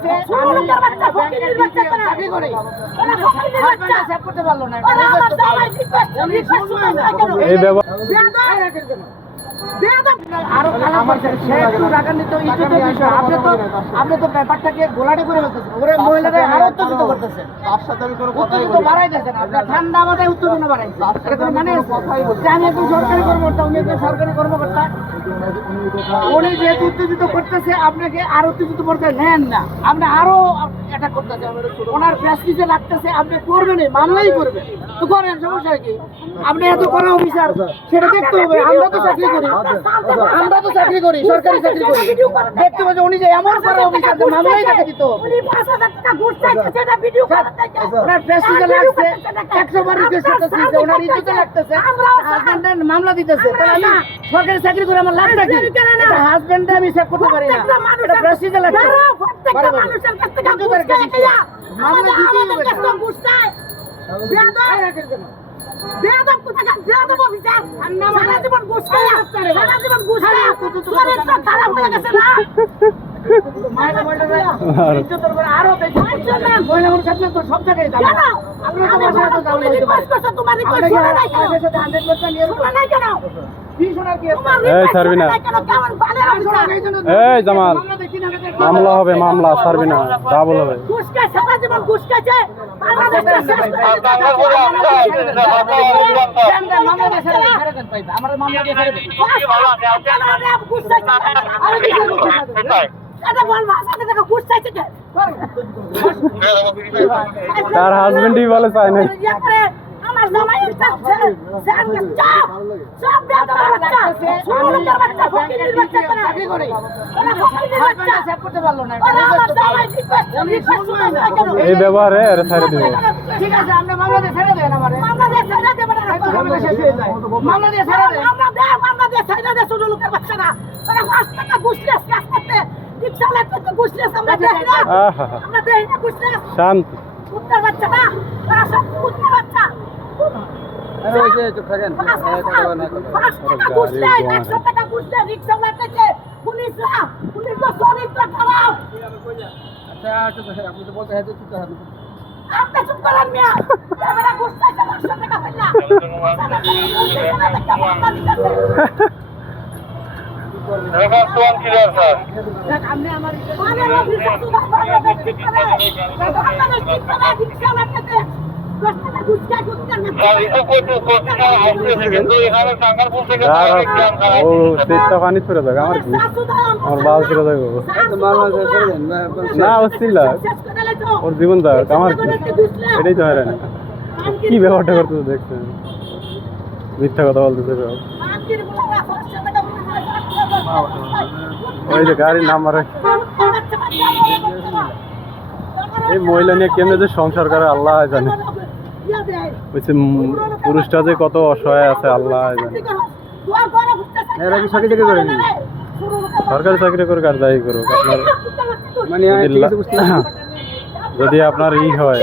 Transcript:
লাগতেছে ছোটলোকের বাচ্চা ফকিরের বাচ্চা চাকরি করে ওরা ফকিরের বাচ্চা সেভ করতে পারলো না আমার সবাই রিকোয়েস্ট এই ব্যবহার আরো আমার সে একটু রাগান্বিত ইজ্জতের বিষয় আপনি তো ব্যাপারটাকে গোলাটে করে ফেলতেছেন ওরে মহিলাদের আরো উত্তেজিত করতেছেন তার সাথে আমি কোনো কথাই উত্তেজিত বাড়াইতেছেন আপনার ঠান্ডা মাথায় উত্তেজনা বাড়াইছেন এটা কোনো মানে কথাই বলি আমি একজন সরকারি কর্মকর্তা উনি একজন সরকারি কর্মকর্তা উনি যেহেতু উত্তেজিত করতেছে আপনাকে আরো উত্তেজিত করতে নেন না আপনি আরো এটা করতেছে ওনার প্রেস্টিজে লাগতেছে আপনি করবেনই মামলাই করবেন তো করেন সমস্যা কি আপনি এত করা অফিসার সেটা দেখতে হবে আমরা তো চাকরি করি সরকারি চাকরি করি দেখতে হবে যে উনি যে এমন করা অফিসার যে মামলাই দেখে দিত ওনার প্রেস্টিজে লাগছে 100 বার রিকোয়েস্ট করতেছে ওনার ইজ্জতে লাগতেছে হাজবেন্ডের মামলা দিতেছে তাহলে আমি সরকারি চাকরি করে আমার লাভটা কি হাজবেন্ডে আমি সেভ করতে পারি না এটা প্রেস্টিজে লাগছে মানুষের কাছ থেকে মামলা দিতেই হবে বেয়াদব কোথাকার বেয়াদব অফিসার সারা জীবন ঘুষ খায় সারা জীবন ঘুষ খায় চরিত্র খারাপ হয়ে গেছে না মাইনা মহিলারা ইজ্জতের উপরে আরো বেশি মহিলা মানুষ থাকলে তো সব জায়গায় যাবে আপনি তো বাসায় তো যাবেন রিকোয়েস্ট করছো তোমার রিকোয়েস্ট শোনা নাই কেন সাথে 100% নিয়ে শোনা নাই কেন কি শোনার কি এই ছাড়বি না এই জামাল মামলা হবে মামলা ছাড়বি না ডাবল হবে ঘুষ খায় সারা জীবন ঘুষ খাইছে বাংলাদেশটা শেষ করে মামলা দিয়ে ছেড়ে দেন পাইবা আমার মামলা দিয়ে ছেড়ে দেন ঘুষ চাইছে এটা বল ভাষাতে দেখো ঘুষ চাইছে কে তার হাজবেন্ডই বলে চাই না আমার জামাই চাচ্ছে সব বাচ্চা ছোটলোকের বাচ্চা ফকিরের বাচ্চা চাকরি করে ওরা ফকিরের বাচ্চা সেভ করতে পারলো না আমার জামাই রিকোয়েস্ট এই ব্যবহারে আরে ছেড়ে দিবে ঠিক আছে আপনি মামলা দিয়ে ছেড়ে দেন আমারে মামলা দিয়ে ছেড়ে দেবেন না মামলা শেষ হয়ে যায় মামলা দিয়ে ছেড়ে দেন মামলা দিয়ে ছেড়ে দেন ছোটলোকের বাচ্চারা ওরা 5 টাকা ঘুষ লেস কাজ করতে রিকশা লাগতে ঘুষ লেস আমরা দেই না আমরা দেই না ঘুষ লেস শান্তি কুত্তার বাচ্চা না ওরা সব কুত্তার বাচ্চা আরে ওই যে চুপ থাকেন টাকা ঘুষলে রিকশা লাগতেছে পুলিশ তো চরিত্র খারাপ আচ্ছা চুপ থাকেন আপনি তো বলতে হেতু চুপ থাকেন আপনি চুপ করেন মিয়া এবারে ঘুষলে 500 টাকা পেলা আপনি আমার রিকশা লাগতেছে পানি ছড়ে যাবে আমার কি আমার বাল ছেড়ে যাবে না অস্থির ওর জীবন যাক আমার কি এটাই তো হয় না কি ব্যবহারটা করতেছে দেখছেন মিথ্যা কথা বলতেছে ওই যে গাড়ির নাম্বার এই মহিলা নিয়ে কেমনে যে সংসার করে আল্লাহ জানে পুরুষটা যে কত অসহায় আছে আল্লাহ জানে এরা কি চাকরি করেনি সরকারি চাকরি করে আর যাই করুক আপনার মানে যদি আপনার ই হয়